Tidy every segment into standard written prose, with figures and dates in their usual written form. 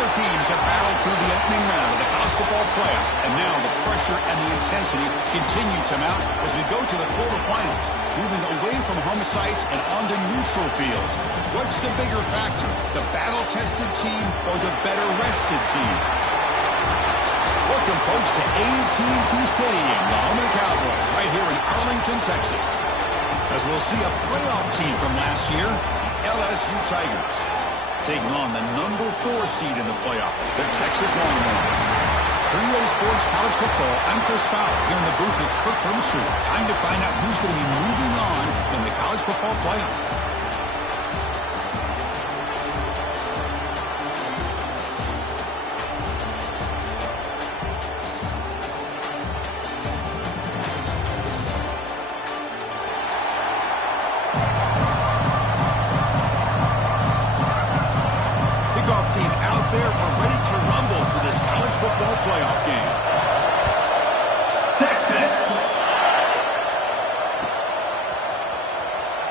Four teams have battled through the opening round of the college football playoff, and now the pressure and the intensity continue to mount as we go to the quarterfinals, moving away from home sites and onto neutral fields. What's the bigger factor, the battle-tested team or the better-rested team? Welcome, folks, to AT&T Stadium, the home of the Cowboys, right here in Arlington, Texas, as we'll see a playoff team from last year, the LSU Tigers, taking on the number 4 seed in the playoff, the Texas Longhorns. For EA Sports College Football, I'm Chris Fowler here in the booth with Kirk Herbstreit. Time to find out who's going to be moving on in the college football playoff. Team out there, we're ready to rumble for this college football playoff game. Texas.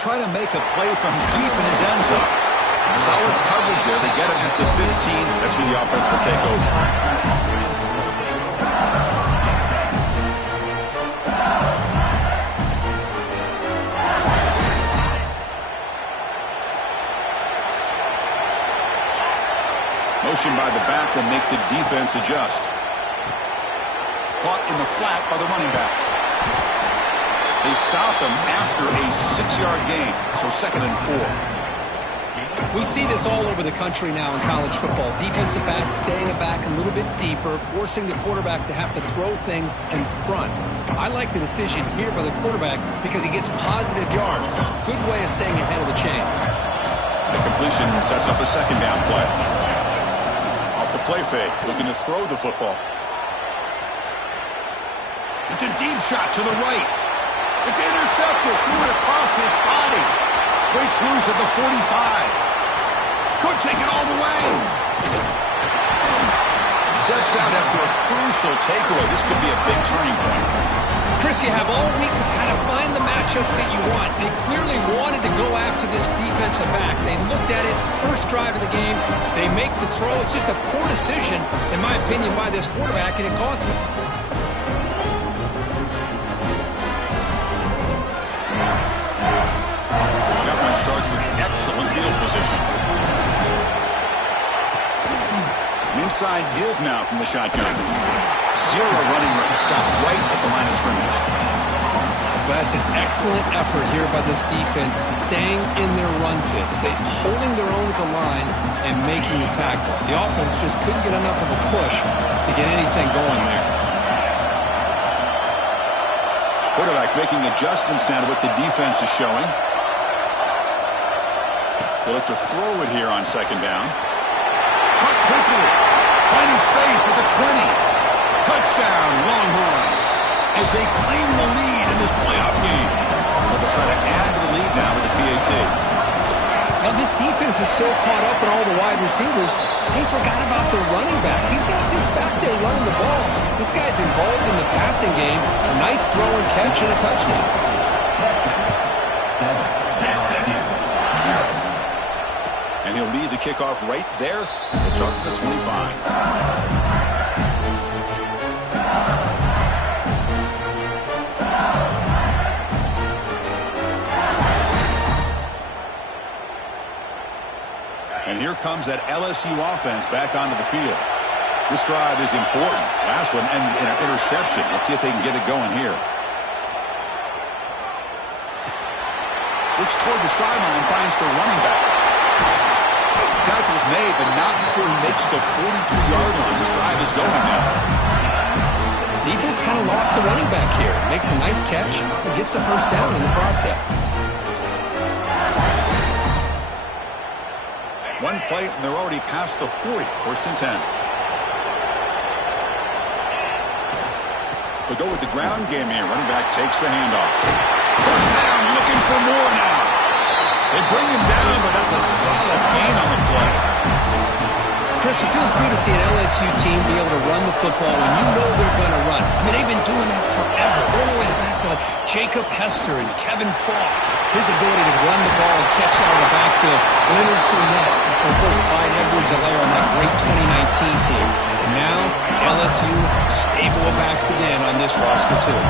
Try to make a play from deep in his end zone. Solid coverage there. They get him at the 15. That's where the offense will take over. Motion by the back will make the defense adjust. Caught in the flat by the running back. They stop him after a 6-yard gain, so 2nd and 4. We see this all over the country now in college football. Defensive backs staying back a little bit deeper, forcing the quarterback to have to throw things in front. I like the decision here by the quarterback because he gets positive yards. It's a good way of staying ahead of the chains. The completion sets up a 2nd down play. The play fake, looking to throw the football. It's a deep shot to the right. It's intercepted. Threw it across his body. Breaks loose at the 45. Could take it all the way. Steps out after a crucial takeaway. This could be a big turning point. Chris, you have all week to kind of find the matchups that you want. They clearly wanted to go after this defensive back. They looked at it, first drive of the game. They make the throw. It's just a poor decision, in my opinion, by this quarterback, and it cost him. The offense starts with excellent field position. Inside give now from the shotgun. 0 running room. Stopped right at the line of scrimmage. That's an excellent effort here by this defense, staying in their run fits. They holding their own at the line and making the tackle. The offense just couldn't get enough of a push to get anything going there. Quarterback making adjustments now to what the defense is showing. They look to throw it here on 2nd down. Cut quickly. Finding space at the 20. Touchdown, Longhorns, as they claim the lead in this playoff game. They'll try to add to the lead now with the PAT. Now, this defense is so caught up in all the wide receivers, they forgot about their running back. He's not just back there running the ball. This guy's involved in the passing game. A nice throw and catch and a touchdown. And he'll lead the kickoff right there. He'll start at the 25. And here comes that LSU offense back onto the field. This drive is important. Last one, and an interception. Let's see if they can get it going here. Looks toward the sideline, finds the running back. Tackle's made, but not before he makes the 43-yard line. This drive is going now. Defense kind of lost the running back here. Makes a nice catch and gets the 1st down in the process. One play, and they're already past the 40. 1st and 10. They'll go with the ground game here. Running back takes the handoff. 1st down, looking for more now. They bring him down, but that's a solid gain on the play. Chris, it feels good to see an LSU team be able to run the football when you know they're going to run. I mean, they've been doing that forever, all the way back to like Jacob Hester and Kevin Falk. His ability to run the ball and catch out of the backfield. Leonard Fournette. And, of course, Clyde Edwards-Helaire on that great 2019 team. And now, LSU stable of backs again on this roster, too.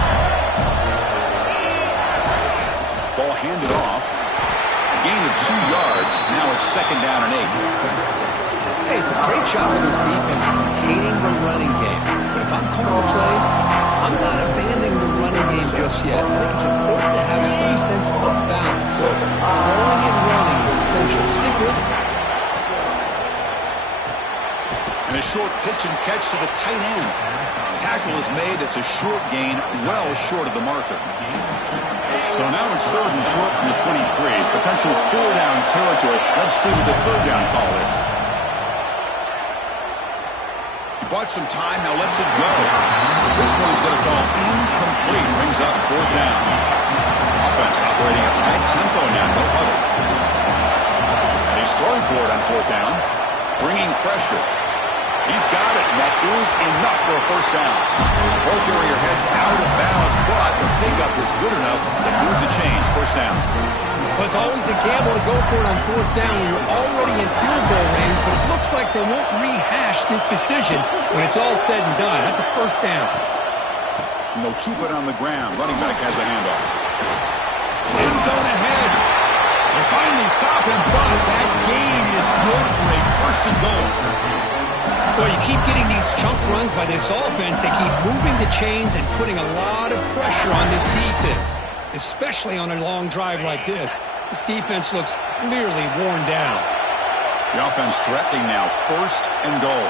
Ball handed off. Gain of 2 yards. Now it's 2nd down and 8. Hey, it's a great job of this defense containing the running game. But if I'm calling the plays, I'm not abandoning the running game just yet. I think it's important to have some sense of balance. So throwing and running is essential. Stick with it. And a short pitch and catch to the tight end. Tackle is made. It's a short gain, well short of the marker. So now it's 3rd and short from the 23. Potential 4-down territory. Let's see what the 3rd down call is. Bought some time, now lets it go. This one's going to fall incomplete. Brings up 4th down. Offense operating at high tempo now, no huddle. And he's throwing for it on 4th down. Bringing pressure. He's got it, and that is enough for a 1st down. Ball carrier heads out of bounds, but the pickup is good enough to move the chains. 1st down. Well, it's always a gamble to go for it on 4th down when you're already in field goal range, but it looks like they won't rehash this decision when it's all said and done. That's a 1st down. And they'll keep it on the ground. Running back has a handoff. End zone ahead. They finally stop him, but that gain is good for a 1st and goal. Well, you keep getting these chunk runs by this offense. They keep moving the chains and putting a lot of pressure on this defense, especially on a long drive like this. This defense looks clearly worn down. The offense threatening now. 1st and goal.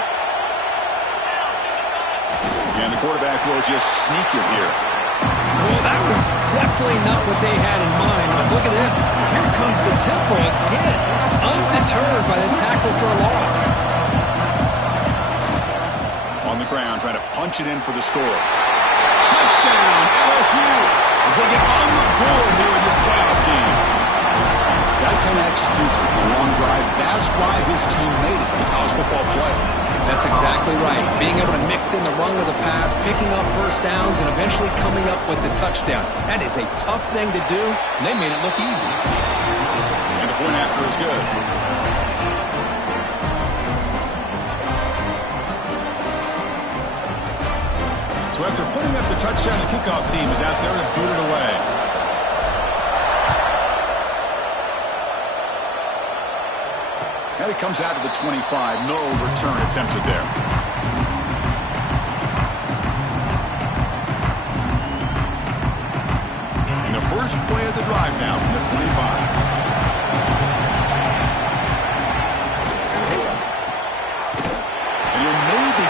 And the quarterback will just sneak it here. Well, that was definitely not what they had in mind. But look at this. Here comes the tempo again. Undeterred by the tackle for a loss. On the ground, trying to punch it in for the score. Touchdown, LSU, as they get on the board here in this playoff game. That kind of execution, a long drive, that's why this team made it to the college football playoff. That's exactly right. Being able to mix in the run with the pass, picking up 1st downs, and eventually coming up with the touchdown. That is a tough thing to do, and they made it look easy. And the point after is good. So after putting up the touchdown, the kickoff team is out there to boot it away. And it comes out to the 25. No return attempted there. And the first play of the drive now from the 25.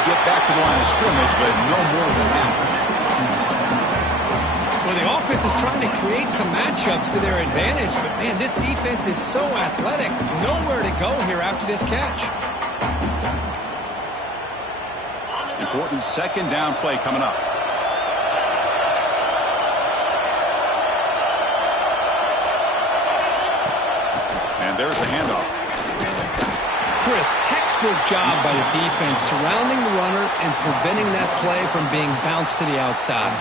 Get back to the line of scrimmage, but no more than that. Well, the offense is trying to create some matchups to their advantage, but, man, this defense is so athletic. Nowhere to go here after this catch. Important 2nd down play coming up. And there's the handoff. Chris, textbook job by the defense surrounding the runner and preventing that play from being bounced to the outside.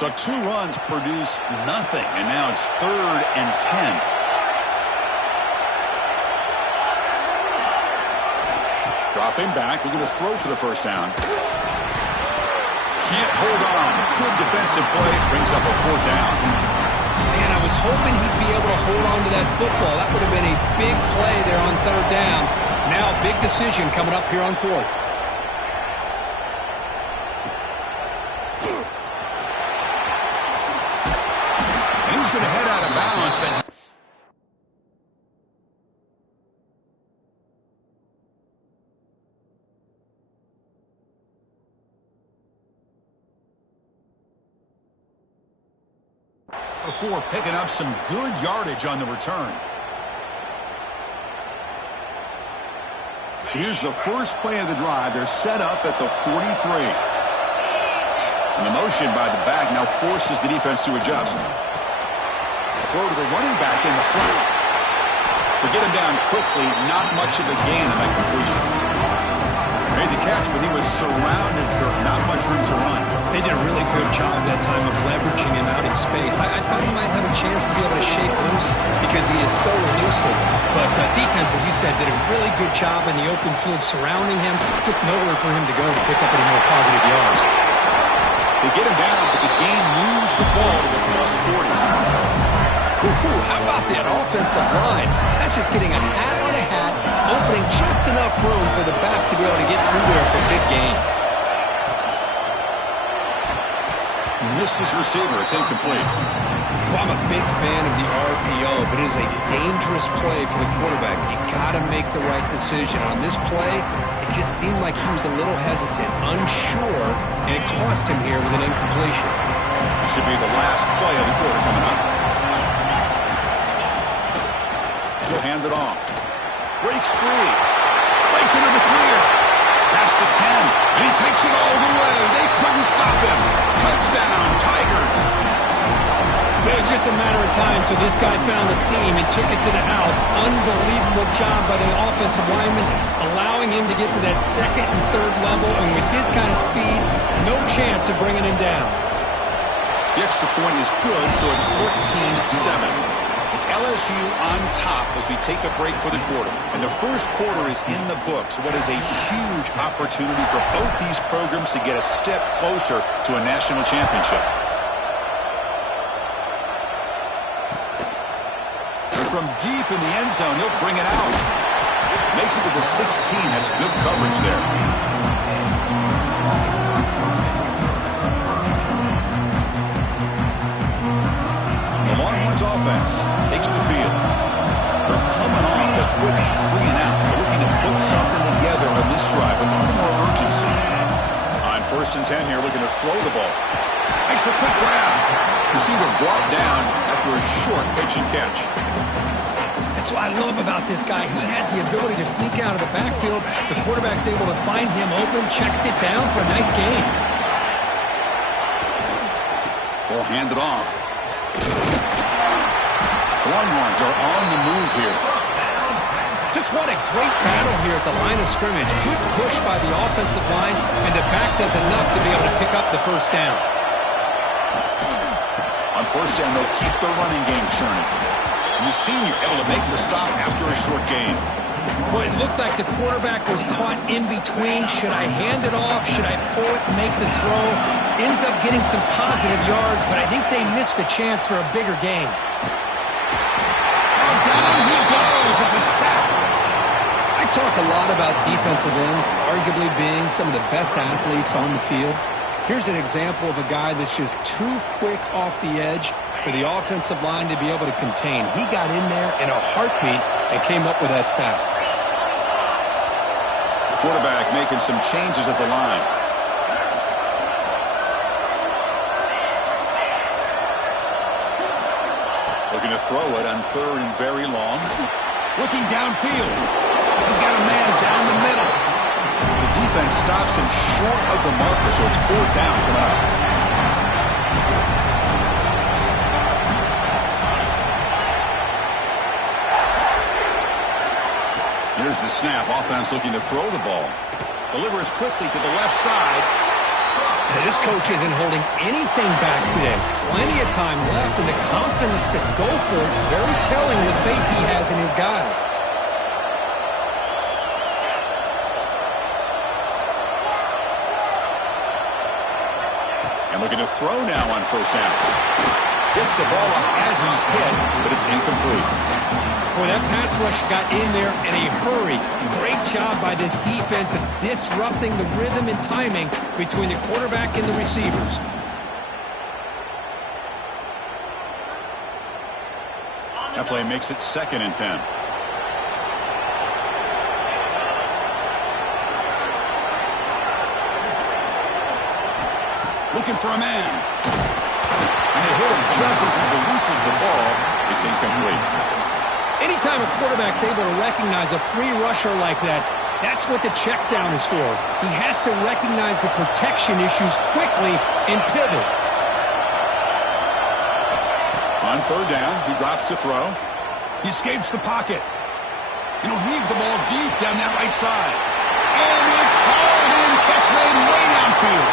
So 2 runs produce nothing, and now it's 3rd and 10. Dropping back, looking to throw for the 1st down. Can't hold on. Good defensive play. Brings up a 4th down. Man, I was hoping he'd be able to hold on to that football. That would have been a big play there on 3rd down. Now, big decision coming up here on 4th. And he's going to head out of bounds, but before picking up some good yardage on the return. So here's the first play of the drive. They're set up at the 43. And the motion by the back now forces the defense to adjust. Throw to the running back in the front. They get him down quickly. Not much of a gain on that completion. pass, but he was surrounded, Kirk. Not much room to run. They did a really good job that time of leveraging him out in space. I thought he might have a chance to be able to shake loose because he is so elusive. But defense, as you said, did a really good job in the open field surrounding him. Just nowhere for him to go to pick up any more positive yards. They get him down, but the game moves the ball to the +40. How about that offensive line? That's just getting a hat on a hat, opening just enough room for the back to be able to get through there for a big gain. Missed his receiver. It's incomplete. Well, I'm a big fan of the RPO, but it is a dangerous play for the quarterback. You got to make the right decision. On this play, it just seemed like he was a little hesitant, unsure, and it cost him here with an incompletion. It should be the last play of the quarter coming up. He'll hand it off. Breaks free. Breaks into the clear. Past the 10. And he takes it all the way. They couldn't stop him. Touchdown, Tigers. It was just a matter of time till this guy found the seam and took it to the house. Unbelievable job by the offensive lineman, allowing him to get to that second and third level. And with his kind of speed, no chance of bringing him down. The extra point is good, so it's 14-7. It's LSU on top as we take a break for the quarter. And the first quarter is in the books. What is a huge opportunity for both these programs to get a step closer to a national championship. And from deep in the end zone, he'll bring it out. Makes it to the 16. That's good coverage there. Offense takes the field. They're coming off a quick 3 and out, so looking to put something together on this drive with a little more urgency. On 1st and 10 here, looking to throw the ball. Makes a quick grab. Receiver brought down after a short pitch and catch. That's what I love about this guy. He has the ability to sneak out of the backfield. The quarterback's able to find him open, checks it down for a nice gain. Ball handed off. Longhorns are on the move here. Just what a great battle here at the line of scrimmage. Good push by the offensive line, and the back does enough to be able to pick up the first down. On 1st down, they'll keep the running game churning. And the senior able to make the stop after a short gain. Well, it looked like the quarterback was caught in between. Should I hand it off? Should I pull it and make the throw? Ends up getting some positive yards, but I think they missed a chance for a bigger gain. Down he goes. It's a sack. I talk a lot about defensive ends arguably being some of the best athletes on the field. Here's an example of a guy that's just too quick off the edge for the offensive line to be able to contain. He got in there in a heartbeat and came up with that sack. Quarterback making some changes at the line. Looking to throw it on 3rd and very long. Looking downfield. He's got a man down the middle. The defense stops him short of the marker, so it's 4th down coming up. Here's the snap. Offense looking to throw the ball. Delivers quickly to the left side. This coach isn't holding anything back today. Plenty of time left, and the confidence to go for it is very telling the faith he has in his guys. And looking to throw now on 1st down. Gets the ball up as he's hit, but it's incomplete. Boy, that pass rush got in there in a hurry. Great job by this defense of disrupting the rhythm and timing between the quarterback and the receivers. That play makes it 2nd and 10. Looking for a man. And they hit him just as he releases the ball. It's incomplete. Anytime a quarterback's able to recognize a free rusher like that, that's what the check down is for. He has to recognize the protection issues quickly and pivot. On 3rd down, he drops to throw. He escapes the pocket. And he'll heave the ball deep down that right side. And it's hauled in catch made way downfield.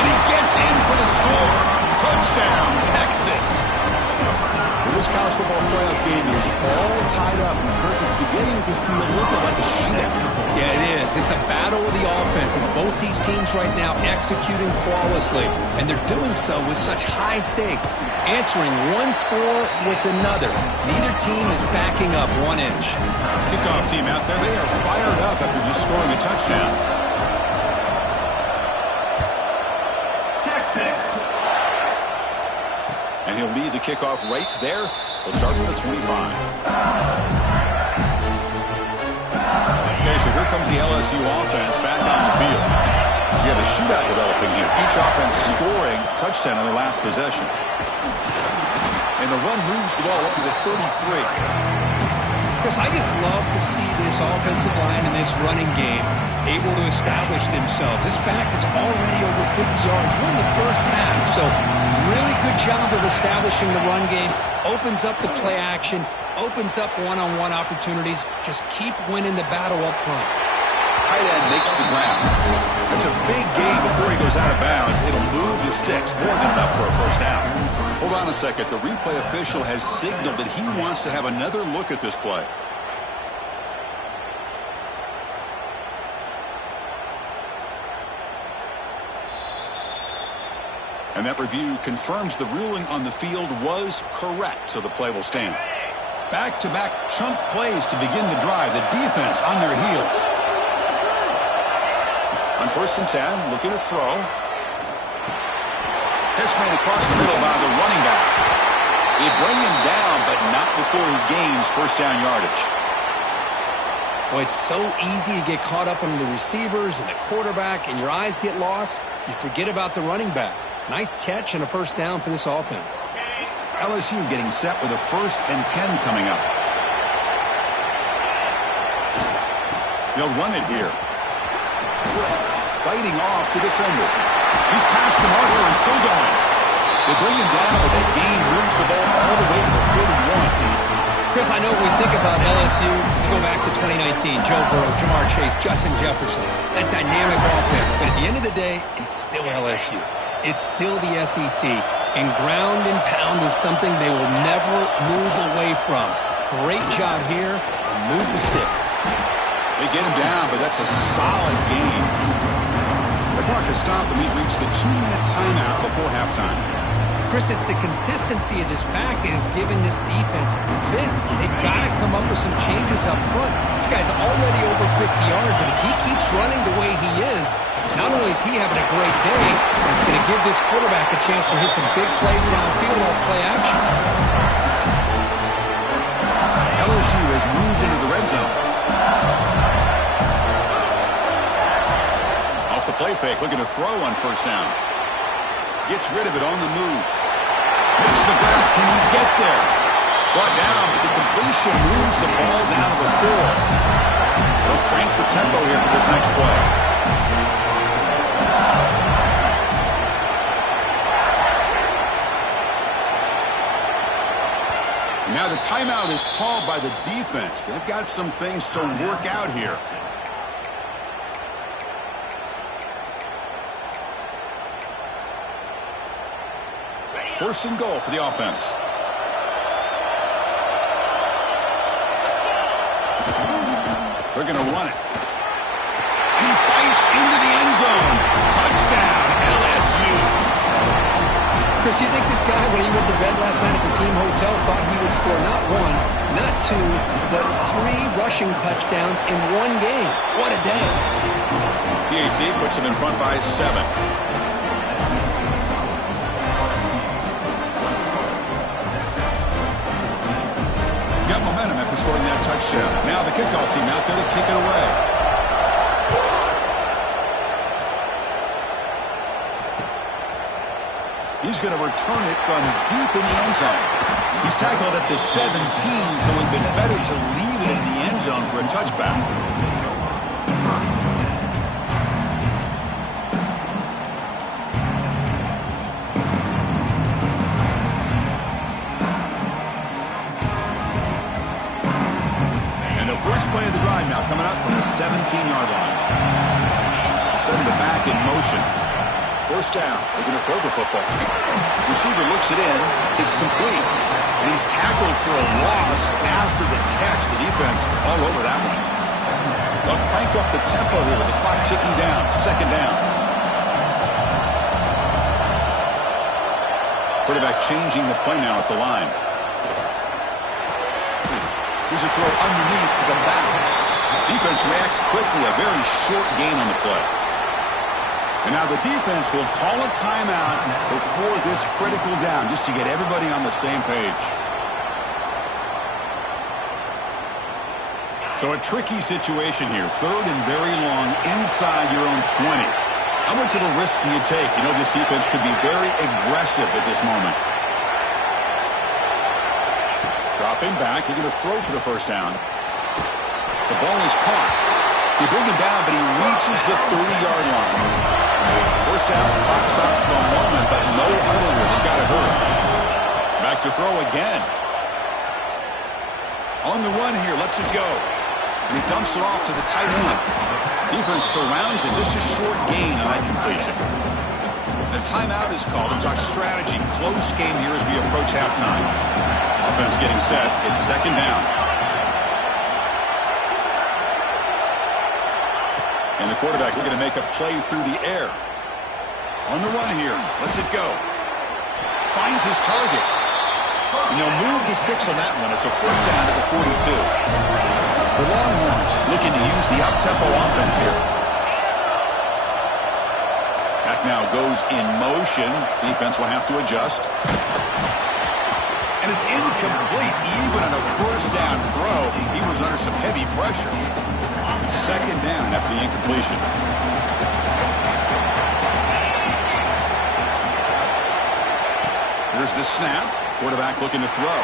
And he gets in for the score. Touchdown, Texas. Well, this college football playoff game is all tied up. Kirk, it's beginning to feel a little bit like a shootout. Yeah, it is. It's a battle of the offenses. Both these teams right now executing flawlessly, and they're doing so with such high stakes, answering one score with another. Neither team is backing up 1 inch. Kickoff team out there, they are fired up after just scoring a touchdown. Texas. And he'll lead the kickoff right there. He'll start with the 25. Okay, so here comes the LSU offense back on the field. You have a shootout developing here. Each offense scoring a touchdown on their last possession. And the run moves the ball up to the 33. Chris, I just love to see this offensive line and this running game able to establish themselves. This back is already over 50 yards. We're in the first half, so really good job of establishing the run game. Opens up the play action, opens up one-on-one opportunities. Just keep winning the battle up front. Tight end makes the ground. That's a big gain before he goes out of bounds. It'll move the sticks, more than enough for a first down. Hold on a second. The replay official has signaled that he wants to have another look at this play. And that review confirms the ruling on the field was correct, so the play will stand. Back-to-back chunk plays to begin the drive. The defense on their heels. On 1st and 10, looking to throw. Catch made across the middle by the running back. They bring him down, but not before he gains first down yardage. Well, it's so easy to get caught up on the receivers and the quarterback, and your eyes get lost. You forget about the running back. Nice catch and a first down for this offense. LSU getting set with a 1st and 10 coming up. They'll run it here. Fighting off the defender. He's past the marker and still going. They bring him down, but that gain moves the ball all the way to the 31. Chris, I know when we think about LSU, we go back to 2019, Joe Burrow, Jamar Chase, Justin Jefferson, that dynamic offense. But at the end of the day, it's still LSU. It's still the SEC, and ground and pound is something they will never move away from. Great job here, and move the sticks. They get him down, but that's a solid game. The clock has stopped, and we've reached the 2-minute timeout before halftime. Chris, it's the consistency of this back that has given this defense fits. They've got to come up with some changes up front. This guy's already over 50 yards, and if he keeps running the way he is, not only is he having a great day, but it's going to give this quarterback a chance to hit some big plays downfield off play action. LSU has moved into the red zone. Off the play fake, looking to throw on first down. Gets rid of it on the move. Makes the grab. Can he get there? Brought down, but the completion moves the ball down to the 4. They'll crank the tempo here for this next play. Now the timeout is called by the defense. They've got some things to work out here. First and goal for the offense. They're going to run it. And he fights into the end zone. Touchdown, LSU. Chris, you think this guy, when he went to bed last night at the team hotel, thought he would score not 1, not 2, but 3 rushing touchdowns in 1 game? What a day. PAT puts him in front by 7. Got momentum after scoring that touchdown. Now the kickoff team out there to kick it away. He's going to return it from deep in the end zone. He's tackled at the 17, so it would have been better to leave it in the end zone for a touchback. First play of the drive now coming up from the 17-yard line. Send the back in motion. First down. They're going to throw the football. Receiver looks it in. It's complete. And he's tackled for a loss after the catch. The defense all over that one. They'll crank up the tempo here with the clock ticking down. Second down. Quarterback changing the play now at the line. Here's a throw underneath to the back. Defense reacts quickly. A very short gain on the play. And now the defense will call a timeout before this critical down, just to get everybody on the same page. So a tricky situation here. Third and very long inside your own 20. How much of a risk do you take? You know, this defense could be very aggressive at this moment. Dropping back. They're going to throw for the first down. The ball is caught. You bring him down, but he reaches the 30-yard line. First down, clock stops for a moment, but no huddle here. They've got to hurry. Back to throw again. On the run here, lets it go. And he dumps it off to the tight end. Defense surrounds it. Just a short gain on that completion. The timeout is called to talk strategy. Close game here as we approach halftime. Offense getting set. It's second down. And the quarterback looking to make a play through the air. On the run here. Lets it go. Finds his target. And they'll move the 6 on that one. It's a first down at the 42. The Longhorns looking to use the up-tempo offense here. Back now goes in motion. Defense will have to adjust. And it's incomplete. Even on a first down throw, he was under some heavy pressure. Second down after the incompletion. Here's the snap. Quarterback looking to throw.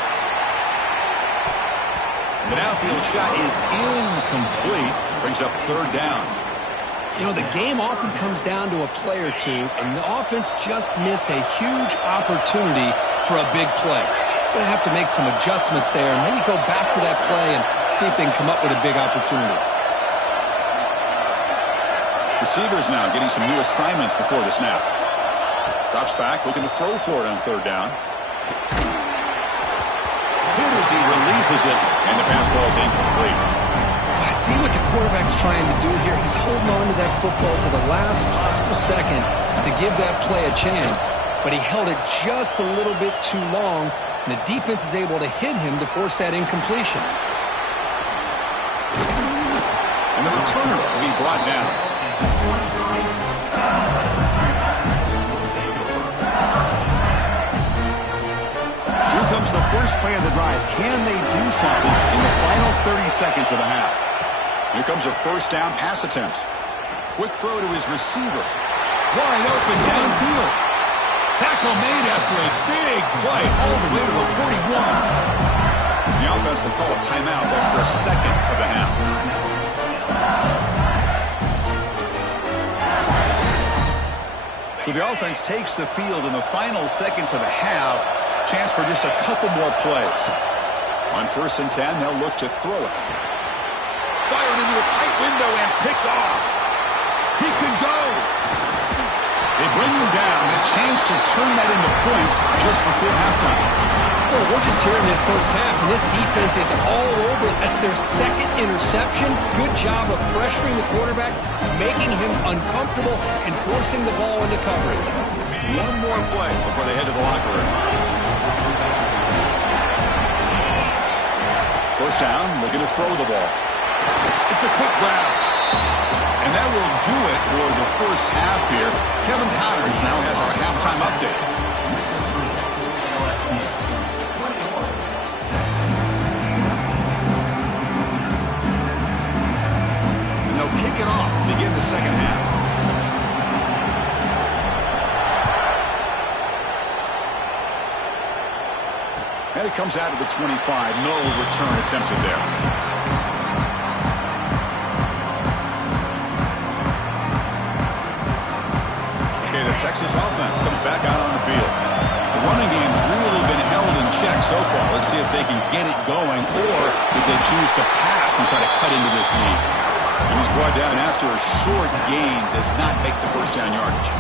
The downfield shot is incomplete. Brings up third down. You know, the game often comes down to a play or two, and the offense just missed a huge opportunity for a big play. Going to have to make some adjustments there and maybe go back to that play and see if they can come up with a big opportunity. Receivers now getting some new assignments before the snap. Drops back, looking to throw for it on third down. Hit as he releases it, and the pass ball is incomplete. I see what the quarterback's trying to do here. He's holding on to that football to the last possible second to give that play a chance. But he held it just a little bit too long, and the defense is able to hit him to force that incompletion. And the returner will be brought down. Here comes the first play of the drive. Can they do something in the final 30 seconds of the half? Here comes a first down pass attempt. Quick throw to his receiver. Wide open downfield. Tackle made after a big play all the way to the 41. The offense will call a timeout. That's their second of the half. So the offense takes the field in the final seconds of the half. Chance for just a couple more plays. On 1st and 10, they'll look to throw it. Fired into a tight window and picked off. He can go. They bring him down. A chance to turn that into points just before halftime. Well, we're just here in this first half, and this defense is all over. That's their second interception. Good job of pressuring the quarterback, making him uncomfortable, and forcing the ball into coverage. One more play before they head to the locker room. First down, looking to throw the ball. It's a quick grab. And that will do it for the first half here. Kevin Connors now has our halftime update. And they'll kick it off to begin the second half. And it comes out of the 25. No return attempted there. Okay, the Texas offense comes back out on the field. The running game's really been held in check so far. Let's see if they can get it going, or did they choose to pass and try to cut into this lead? And he's brought down after a short gain. Does not make the first down yardage.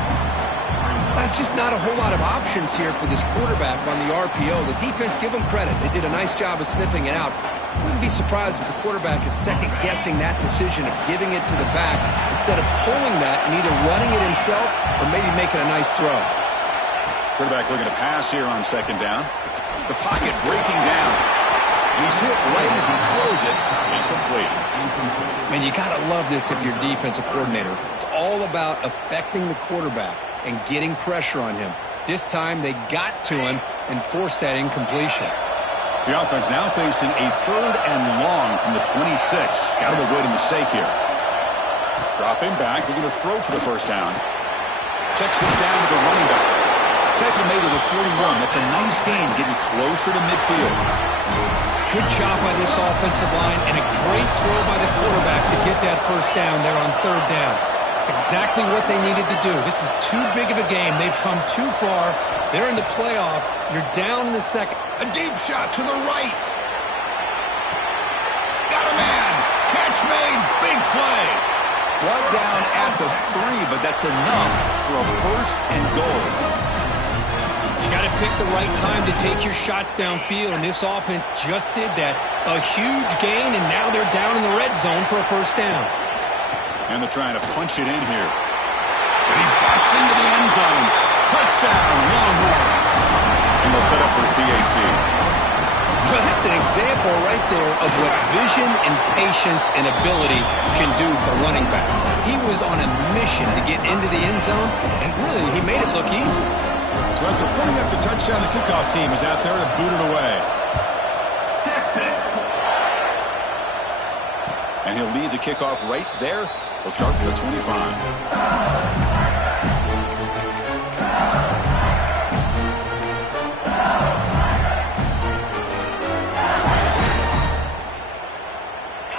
That's just not a whole lot of options here for this quarterback on the RPO. The defense, give them credit. They did a nice job of sniffing it out. Wouldn't be surprised if the quarterback is second-guessing that decision of giving it to the back instead of pulling that and either running it himself or maybe making a nice throw. Quarterback looking to pass here on second down. The pocket breaking down. He's hit right as he throws it. Incomplete. Man, you got to love this if you're defensive coordinator. It's all about affecting the quarterback and getting pressure on him. This time they got to him and forced that incompletion. The offense now facing a 3rd and long from the 26. Got to avoid a mistake here. Dropping back, looking to throw for the first down. Checks this down to the running back. Tackle made to the 41. That's a nice gain, getting closer to midfield. Good job by this offensive line and a great throw by the quarterback to get that first down there on 3rd down. It's exactly what they needed to do. This is too big of a game. They've come too far. They're in the playoff. You're down in the second. A deep shot to the right. Got a man. Catch made. Big play. Brought down at the 3, but that's enough for a 1st and goal. You got to pick the right time to take your shots downfield, and this offense just did that. A huge gain, and now they're down in the red zone for a first down. And they're trying to punch it in here. And he busts into the end zone. Touchdown, Longhorns. And they'll set up for the PAT. Well, that's an example right there of what vision and patience and ability can do for running back. He was on a mission to get into the end zone, and really, he made it look easy. So after putting up the touchdown, the kickoff team is out there to boot it away. Texas. And he'll lead the kickoff right there. He'll start for the 25.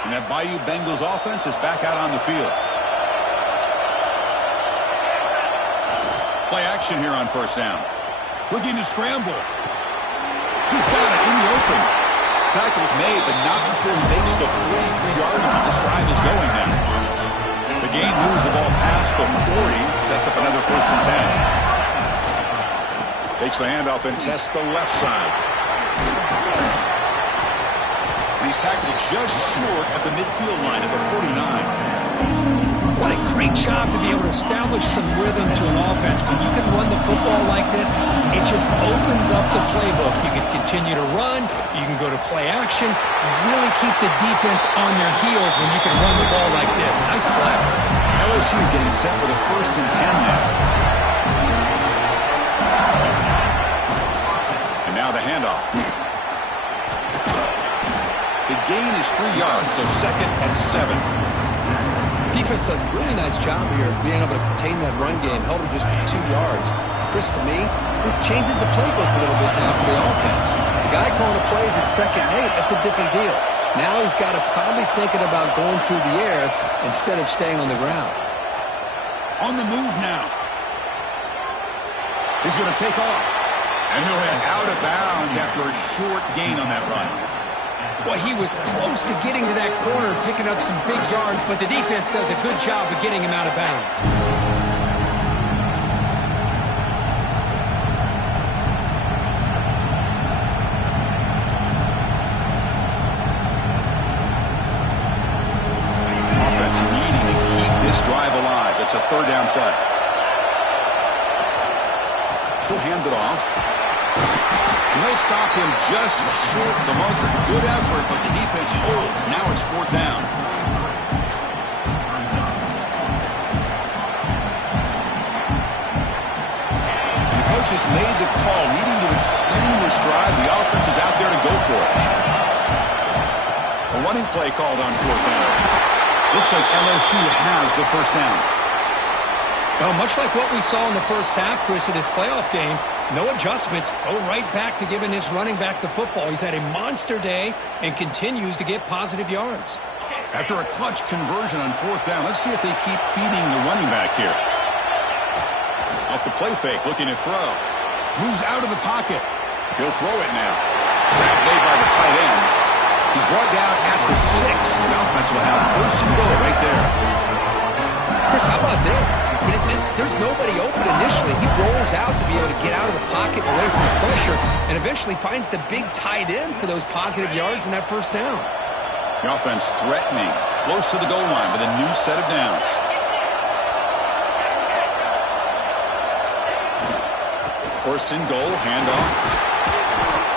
And that Bayou Bengals offense is back out on the field. Play action here on first down. Looking to scramble. He's got it in the open. Tackle's made, but not before he makes the 43-yard line. This drive is going now. The game moves the ball past the 40, sets up another 1st and 10. Takes the handoff and tests the left side. And he's tackled just short of the midfield line at the 49. What a great job to be able to establish some rhythm to an offense. When you can run the football like this, it just opens up the playbook. You can continue to run. You can go to play action. You really keep the defense on their heels when you can run the ball like this. Nice play. LSU getting set with a 1st and 10 now. And now the handoff. The gain is 3 yards, so 2nd and 7. Defense does a really nice job here being able to contain that run game, held it just 2 yards. Chris, to me, this changes the playbook a little bit now for the offense. The guy calling the plays at 2nd and 8, that's a different deal. Now he's got to probably thinking about going through the air instead of staying on the ground. On the move now. He's going to take off. And he'll head out of bounds after a short gain on that run. Well, he was close to getting to that corner and picking up some big yards, but the defense does a good job of getting him out of bounds. Offense needing to keep this drive alive. It's a 3rd down play. He'll hand it off. And they'll stop him just short of the marker. Good effort, but the defense holds. Now it's 4th down. And the coach has made the call, needing to extend this drive. The offense is out there to go for it. A running play called on 4th down. Looks like LSU has the first down. Well, much like what we saw in the first half, Chris, of this playoff game, no adjustments, go right back to giving this running back the football. He's had a monster day and continues to get positive yards. After a clutch conversion on 4th down, let's see if they keep feeding the running back here. Off the play fake, looking to throw. Moves out of the pocket. He'll throw it now. Grab made by the tight end. He's brought down at the 6. The offense will have first and goal right there. Chris, how about this? There's nobody open initially. He rolls out to be able to get out of the pocket away from the pressure and eventually finds the big tight end for those positive yards in that first down. The offense threatening close to the goal line with a new set of downs. First and goal, handoff.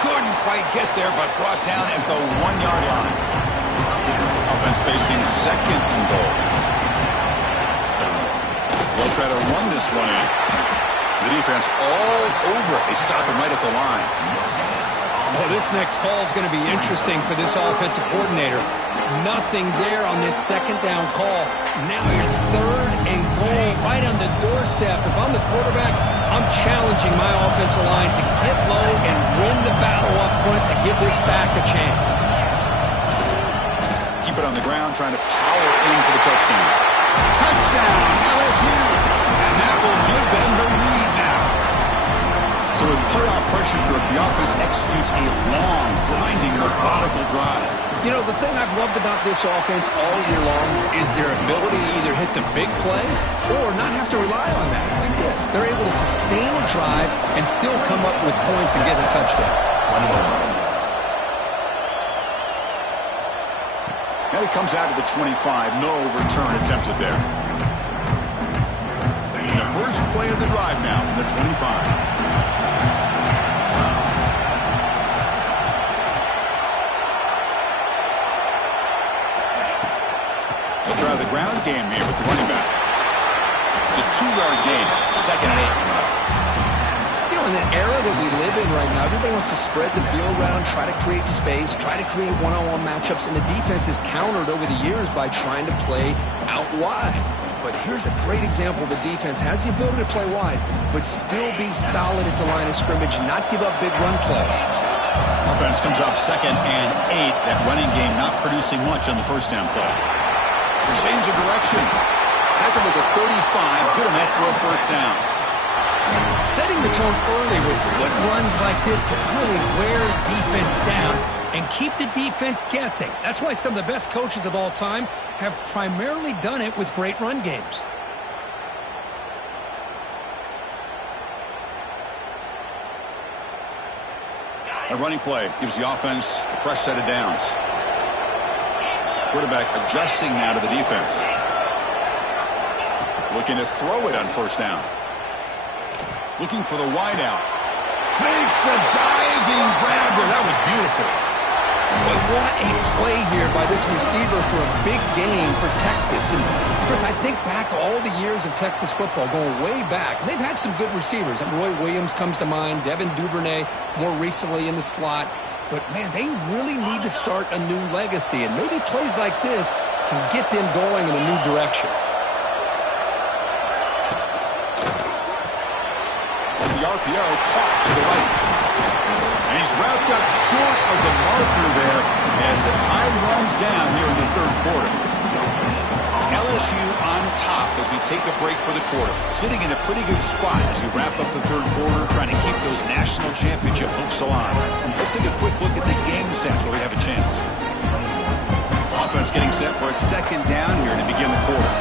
Couldn't quite get there, but brought down at the 1-yard line. Offense facing second and goal. They'll try to run this one in. The defense all over it. They stop him right at the line. Oh, this next call is going to be interesting for this offensive coordinator. Nothing there on this second down call. Now you're third and goal right on the doorstep. If I'm the quarterback, I'm challenging my offensive line to get low and win the battle up front to give this back a chance. Keep it on the ground, trying to power in for the touchdown. Touchdown, LSU! And that will give them the lead now. So with playoff pressure grip, the offense executes a long, grinding, methodical drive. You know, the thing I've loved about this offense all year long is their ability to either hit the big play or not have to rely on that. Like this, they're able to sustain a drive and still come up with points and get a touchdown. And it comes out to the 25. No return attempted there. And the first play of the drive now from the 25. They'll try the ground game here with the running back. It's a 2-yard gain. Second and 8 coming up. You know, in the era that we live in right now, everybody wants to spread the field around, try to create space, try to create one-on-one matchups, and the defense is countered over the years by trying to play out wide. But here's a great example. The defense has the ability to play wide, but still be solid at the line of scrimmage and not give up big run plays. Offense comes up second and 8. That running game not producing much on the first down play. Change of direction. Tackled at the 35. Good enough for a first down. Setting the tone early with good runs like this can really wear defense down and keep the defense guessing. That's why some of the best coaches of all time have primarily done it with great run games. A running play gives the offense a fresh set of downs. Quarterback adjusting now to the defense. Looking to throw it on first down. Looking for the wide out. Makes the diving grab there. That was beautiful. Boy, what a play here by this receiver for a big game for Texas. And Chris, I think back all the years of Texas football, going way back. And they've had some good receivers. Roy Williams comes to mind. Devin Duvernay more recently in the slot. But, man, they really need to start a new legacy. And maybe plays like this can get them going in a new direction. The RPO caught to the right. And he's wrapped up short of the marker there as the time runs down here in the third quarter. It's LSU on top as we take a break for the quarter. Sitting in a pretty good spot as we wrap up the third quarter, trying to keep those national championship hopes alive. Let's take a quick look at the game stats where we have a chance. Offense getting set for a second down here to begin the quarter.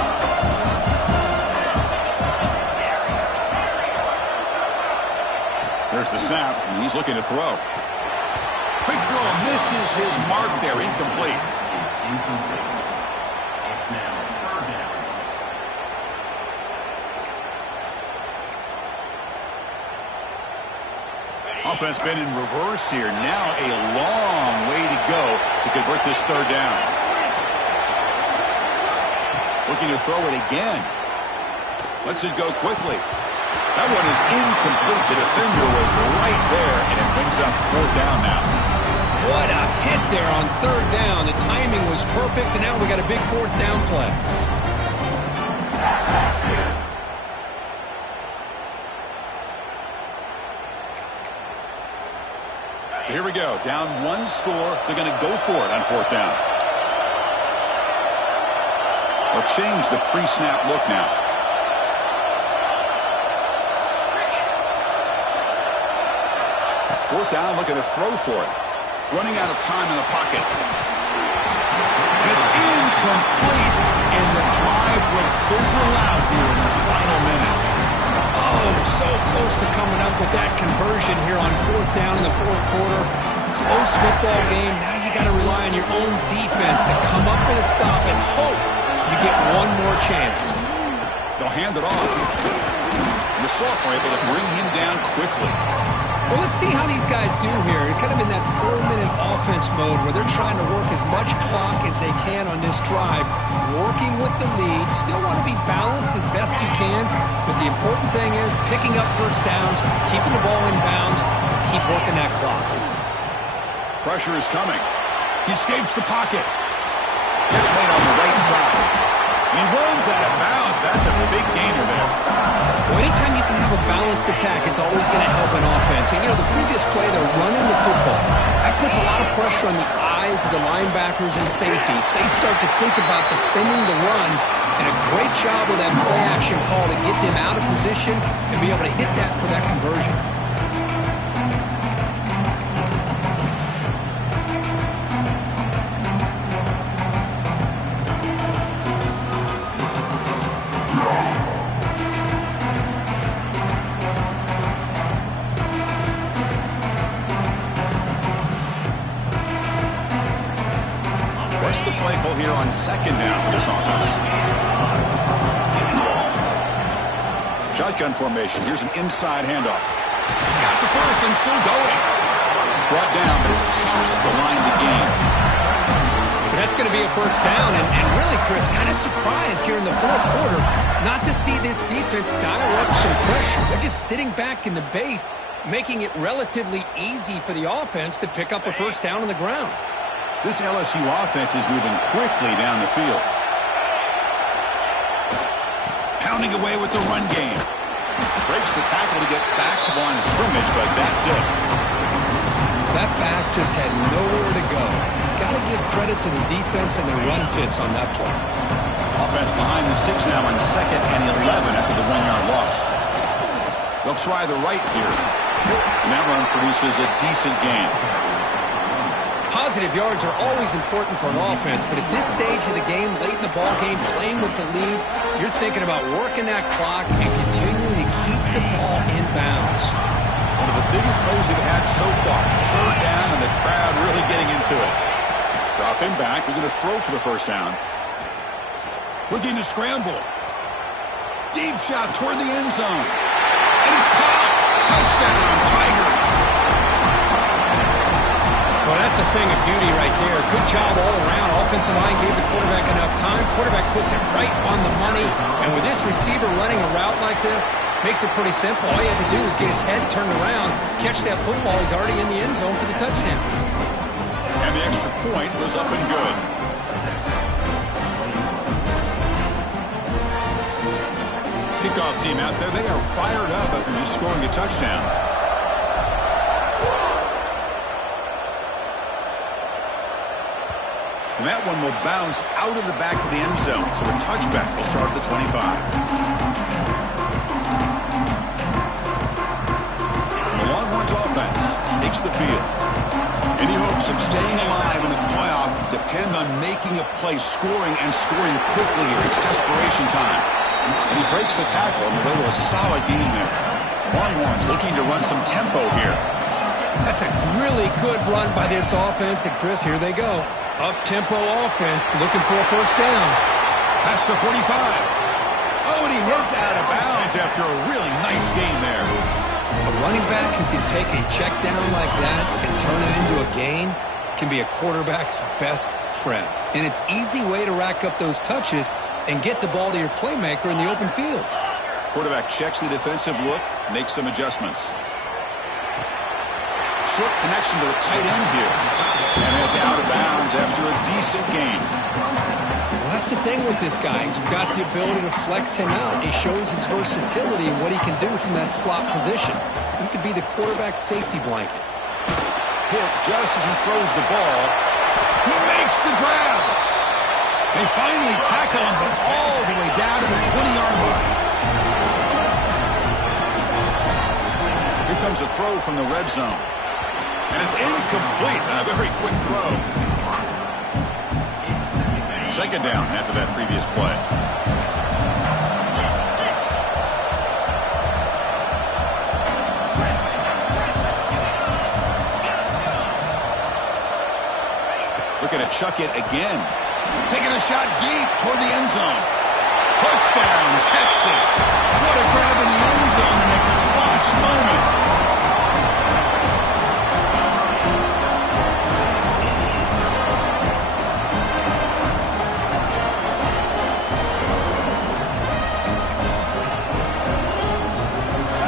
There's the snap, and he's looking to throw. Quick throw, misses his mark there, incomplete. Offense been in reverse here. Now a long way to go to convert this third down. Looking to throw it again. Lets it go quickly. That one is incomplete. The defender was right there, and it brings up fourth down now. What a hit there on third down. The timing was perfect, and now we got a big fourth down play. So here we go. Down one score. They're going to go for it on fourth down. They'll change the pre-snap look now. Fourth down, looking to throw for it. Running out of time in the pocket. And it's incomplete. And the drive will fizzle out here in the final minutes. Oh, so close to coming up with that conversion here on fourth down in the fourth quarter. Close football game. Now you got to rely on your own defense to come up with a stop and hope you get one more chance. They'll hand it off. And the Salk were able to bring him down quickly. Well, let's see how these guys do here. They're kind of in that 4-minute offense mode where they're trying to work as much clock as they can on this drive, working with the lead. Still want to be balanced as best you can, but the important thing is picking up first downs, keeping the ball in bounds, and keep working that clock. Pressure is coming. He escapes the pocket. Catch made on the right side. He runs out of bounds. That's a big gainer there. Well, anytime you can have a balanced attack, it's always going to help an offense. And, you know, the previous play, they're running the football. That puts a lot of pressure on the eyes of the linebackers and safeties. They start to think about defending the run, and a great job with that play-action call to get them out of position and be able to hit that for that conversion. What's the play call here on second down for this offense? Shotgun formation. Here's an inside handoff. He's got the first and still going. Brought down, but it's past the line to gain. But that's going to be a first down, and really, Chris, kind of surprised here in the fourth quarter not to see this defense dial up some pressure. They're just sitting back in the base, making it relatively easy for the offense to pick up a first down on the ground. This LSU offense is moving quickly down the field. Pounding away with the run game. Breaks the tackle to get back to the line of scrimmage, but that's it. That back just had nowhere to go. Got to give credit to the defense and the run fits on that play. Offense behind the 6 now on 2nd and 11 after the 1-yard loss. They'll try the right here. And that run produces a decent gain. Positive yards are always important for an offense, but at this stage of the game, late in the ball game, playing with the lead, you're thinking about working that clock and continuing to keep the ball in bounds. One of the biggest plays we've had so far. Third down and the crowd really getting into it. Drop him back. They're going to throw for the first down. Looking to scramble. Deep shot toward the end zone. And it's caught. Touchdown, Tigers. Well, that's a thing of beauty right there. Good job all around. Offensive line gave the quarterback enough time. Quarterback puts it right on the money. And with this receiver running a route like this, makes it pretty simple. All you have to do is get his head turned around, catch that football. He's already in the end zone for the touchdown. And the extra point was up and good. Kickoff team out there. They are fired up after just scoring a touchdown. And that one will bounce out of the back of the end zone. So a touchback will start at the 25. The Longhorns offense takes the field. Any hopes of staying alive in the playoff depend on making a play, scoring and scoring quickly here. It's desperation time. And he breaks the tackle on the way to a solid gain there. Longhorns looking to run some tempo here. That's a really good run by this offense. And, Chris, here they go. Up-tempo offense looking for a first down. Past the 45. Oh, and he hits out of bounds after a really nice gain there. A running back who can take a check down like that and turn it into a gain can be a quarterback's best friend. And it's an easy way to rack up those touches and get the ball to your playmaker in the open field. Quarterback checks the defensive look, makes some adjustments. Short connection to the tight end here. And it's out of bounds after a decent gain. Well, that's the thing with this guy. You've got the ability to flex him out. He shows his versatility and what he can do from that slot position. He could be the quarterback's safety blanket. Hit just as he throws the ball. He makes the grab. They finally tackle him, but all the way down to the 20-yard line. Here comes a throw from the red zone. And it's incomplete on a very quick throw. Second down after that previous play. Looking to chuck it again. Taking a shot deep toward the end zone. Touchdown, Texas. What a grab in the end zone in a clutch moment.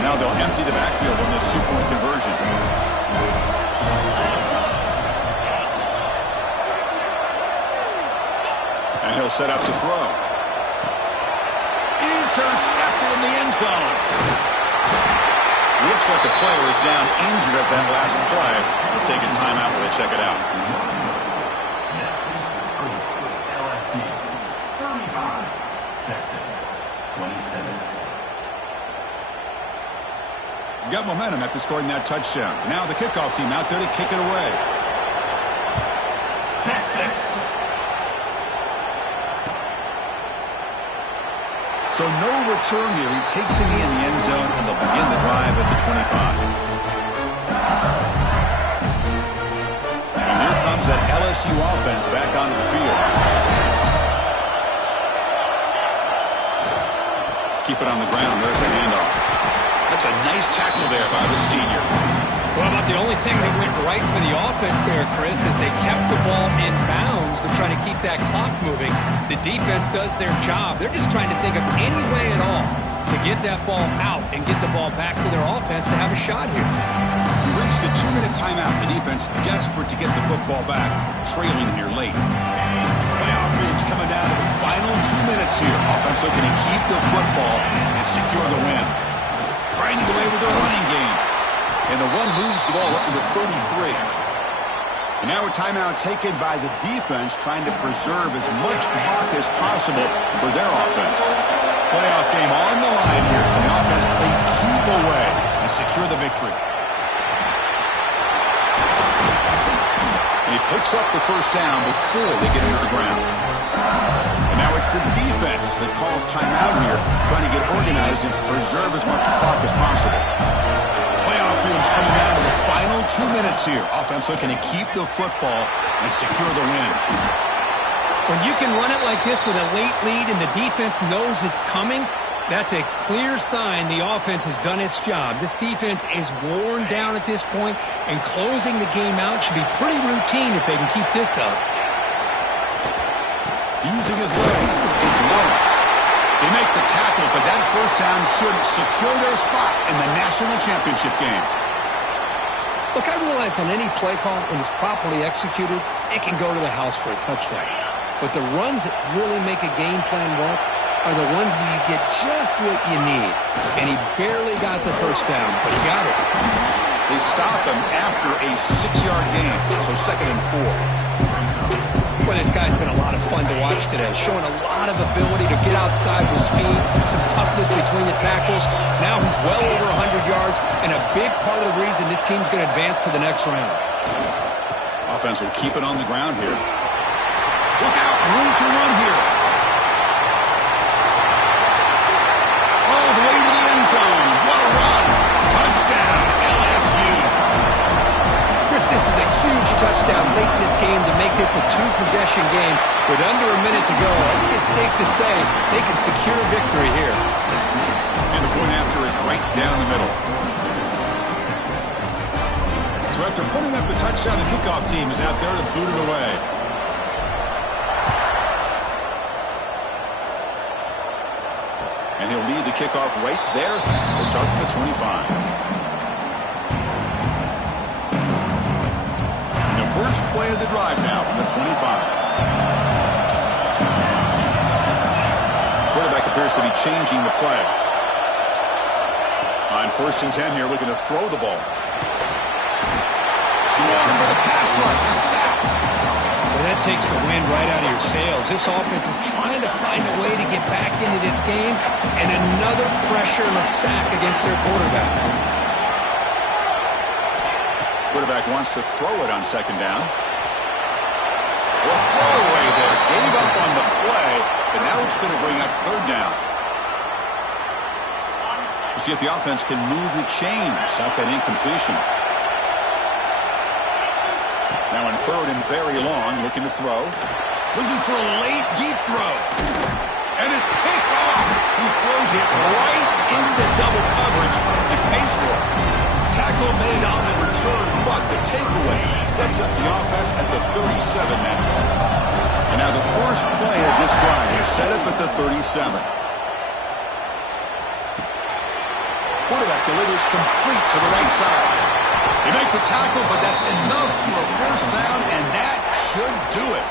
Now they'll empty the backfield on this two-point conversion. And he'll set up to throw. Intercepted in the end zone. Looks like the player is down injured at that last play. They'll take a timeout while they check it out. LSU 35, Texas 27. Got momentum after scoring that touchdown. Now the kickoff team out there to kick it away. Texas. So no return here. He takes it in the end zone, and they'll begin the drive at the 25. And here comes that LSU offense back onto the field. Keep it on the ground. There's the handoff. That's a nice tackle there by the senior. Well, about the only thing that went right for the offense there, Chris, is they kept the ball in bounds to try to keep that clock moving. The defense does their job. They're just trying to think of any way at all to get that ball out and get the ball back to their offense to have a shot here. We've reached the 2-minute timeout. The defense desperate to get the football back, trailing here late. Playoff dreams coming down to the final 2 minutes here. Offense looking to keep the football and secure the win. Grinding away with the running game. And the run moves the ball up to the 33. And now a timeout taken by the defense, trying to preserve as much clock as possible for their offense. Playoff game on the line here. And the offense they keep away and secure the victory. And he picks up the first down before they get into the ground. And now it's the defense that calls timeout here, trying to get organized and preserve as much clock as possible. Playoff films coming down to the final 2 minutes here. Offense looking to keep the football and secure the win. When you can run it like this with a late lead and the defense knows it's coming, that's a clear sign the offense has done its job. This defense is worn down at this point, and closing the game out should be pretty routine if they can keep this up. Using his legs, it's Lawrence. They make the tackle, but that first down should secure their spot in the national championship game. Look, I realize on any play call, when it's properly executed, it can go to the house for a touchdown. But the runs that really make a game plan work are the ones where you get just what you need. And he barely got the first down, but he got it. They stop him after a 6-yard gain, so 2nd and 4. Well, this guy's been a lot of fun to watch today, showing a lot of ability to get outside with speed, some toughness between the tackles. Now he's well over 100 yards, and a big part of the reason this team's going to advance to the next round. Offense will keep it on the ground here. Look out, room to run here. All the way to the end zone. What a run. Touchdown, LSU. Chris, this is a huge touchdown late in this game to make this a 2-possession game. With under a minute to go, I think it's safe to say they can secure victory here. And the point after is right down the middle. So after putting up the touchdown, the kickoff team is out there to boot it away. And he'll lead the kickoff right there. He'll start from the 25. First play of the drive now from the 25. Quarterback appears to be changing the play. On 1st and 10 here, looking to throw the ball. Swarm for the pass rush. A sack. Well, that takes the wind right out of your sails. This offense is trying to find a way to get back into this game, and another pressure and a sack against their quarterback. Quarterback wants to throw it on second down. Well, throwaway there. Gave up on the play, but now it's going to bring up third down. We'll see if the offense can move the chains out that incompletion. Now in third and very long, looking to throw. Looking for a late, deep throw. And it's picked off. He throws it right into double coverage and pays for it. Tackle made on the return, but the takeaway sets up the offense at the 37 now. And now the first play of this drive is set up at the 37. Quarterback delivers complete to the right side. They make the tackle, but that's enough for a first down, and that should do it.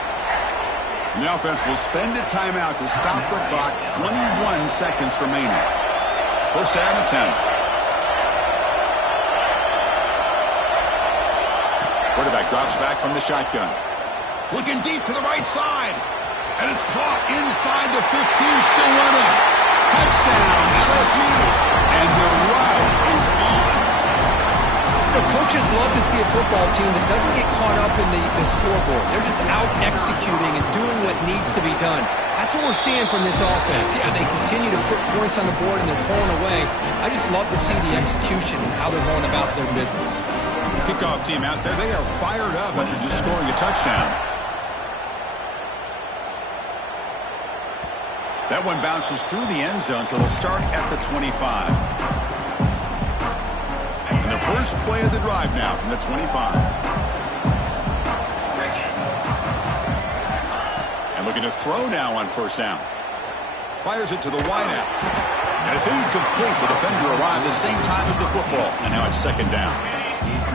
And the offense will spend a timeout to stop the clock. 21 seconds remaining. First down and 10. Quarterback drops back from the shotgun. Looking deep to the right side. And it's caught inside the 15, still running. Touchdown, LSU. And the ride is on. The coaches love to see a football team that doesn't get caught up in the scoreboard. They're just out executing and doing what needs to be done. That's what we're seeing from this offense. Yeah, they continue to put points on the board and they're pulling away. I just love to see the execution and how they're going about their business. Kickoff team out there, they are fired up after just scoring a touchdown. That one bounces through the end zone, so they'll start at the 25. And the first play of the drive now from the 25. And looking to throw now on first down. Fires it to the wideout. And it's incomplete. The defender arrived the same time as the football. And now it's second down.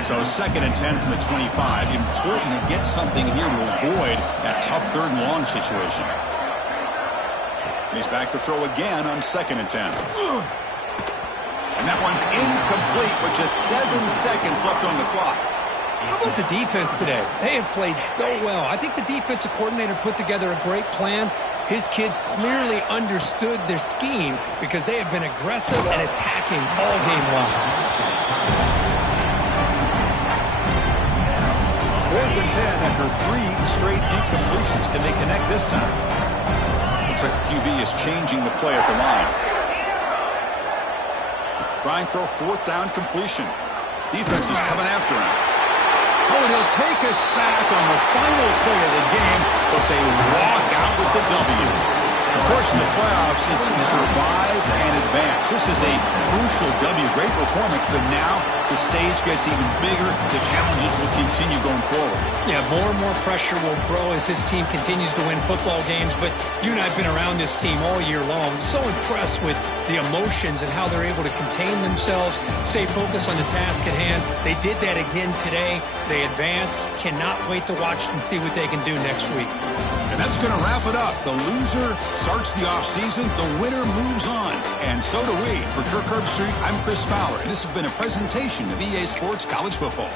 So second and 10 from the 25. Important to get something here to avoid that tough third and long situation. And he's back to throw again on second and 10. And that one's incomplete with just 7 seconds left on the clock. How about the defense today? They have played so well. I think the defensive coordinator put together a great plan. His kids clearly understood their scheme because they have been aggressive and attacking all game long. 4th and 10 after 3 straight incompletions. Can they connect this time? Looks like the QB is changing the play at the line. Trying for a 4th down completion. Defense is coming after him. Oh, and he'll take a sack on the final play of the game, but they walk out with the W. Of course, in the playoffs, it's survive and advance. This is a crucial W. Great performance, but now the stage gets even bigger. The challenges will continue going forward. Yeah, more and more pressure will grow as this team continues to win football games. But you and I have been around this team all year long. So impressed with the emotions and how they're able to contain themselves, stay focused on the task at hand. They did that again today. They advance. Cannot wait to watch and see what they can do next week. And that's going to wrap it up. The loser starts the offseason. The winner moves on. And so do we. For Kirk Herbstreit, I'm Chris Fowler. And this has been a presentation of EA Sports College Football.